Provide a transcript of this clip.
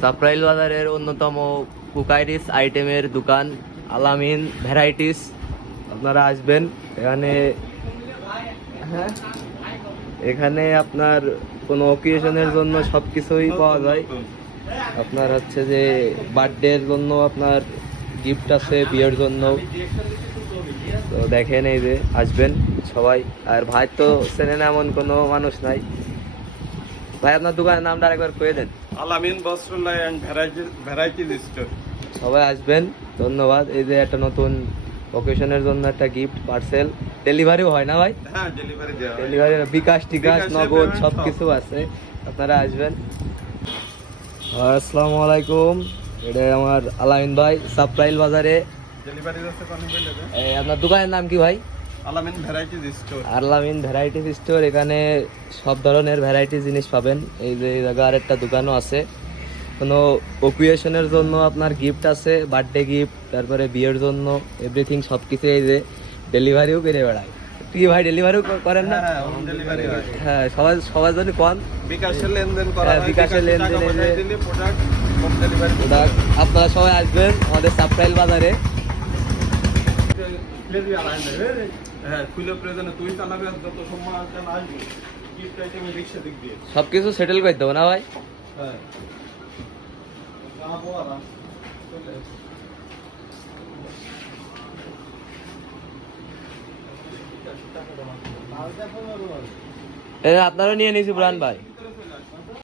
সাপ্রাইল বাজারের অন্যতম কুকাইরিস আইটেমের দোকান আলামিন ভ্যারাইটিস। আপনারা আসবেন এখানে। হ্যাঁ, এখানে আপনার কোনো অকেশনের জন্য সব কিছুই পাওয়া যায়। আপনার হচ্ছে যে বার্থডের জন্য আপনার গিফট আছে, বিয়ের জন্য। তো দেখেন, এই যে আসবেন সবাই। আর ভাই তো চেনেন এমন কোনো মানুষ নাই। ভাই আপনার দোকানের নামটা আরেকবার কয়ে দেন। আলামিন বস্ত্রালয় এন্ড ভ্যারাইটিজ স্টোর। সবাই আসবেন, ধন্যবাদ। এই যে একটা নতুন অকেশনের জন্য একটা গিফট পার্সেল, ডেলিভারিও হয় না ভাই? হ্যাঁ, ডেলিভারি দেওয়া হয়। ডেলিভারি বিকাশ টিকাশ বিকাশে নগদ পেমেন্ট সব সব। কিছু আছে, আপনারা আসবেন। আসসালামু আলাইকুম। এটা আমার আলামিন ভাই সাপ্রাইল বাজারে। ডেলিভারি আছে কোন বেলেতে? আপনার দোকানের নাম কি ভাই? আলামিন ভ্যারাইটিজ স্টোর। আলামিন ভ্যারাইটিস স্টোর। এখানে সব ধরনের ভ্যারাইটি জিনিস পাবেন। এই যে এই জায়গায় আরেকটা দোকানও আছে। কোনো অকুয়েশনের জন্য আপনার গিফট আছে, বার্থডে গিফট, তারপরে বিয়ের জন্য এভরিথিং সব কিছু। এই যে ডেলিভারিও করে বেড়ায়। কি ভাই, ডেলিভারিও করেন না? হ্যাঁ, হোম ডেলিভারি হয়। হ্যাঁ, সবাই সবার জন্য কন। বিকাশে লেনদেন করা হ্যাঁ, হয়। বিকাশে লেনদেন, টাকা এই যে- পাঠায় দিলে প্রোডাক্ট হোম ডেলিভারি। আপনারা সবাই আসবেন আমাদের সাপ্রাইল বাজারে। হ্যাঁ, খুলে প্রয়োজনে তুই চালাবি, আর যত সম্মান চাল আসবে গিফট আইটেম রিক্সা দিক দিয়ে। সবকিছু সেটেল করে দেবো না ভাই? হ্যাঁ, যাবো আর চলে আসি। আপনারও নিয়ে নিয়েছি বুরান ভাই।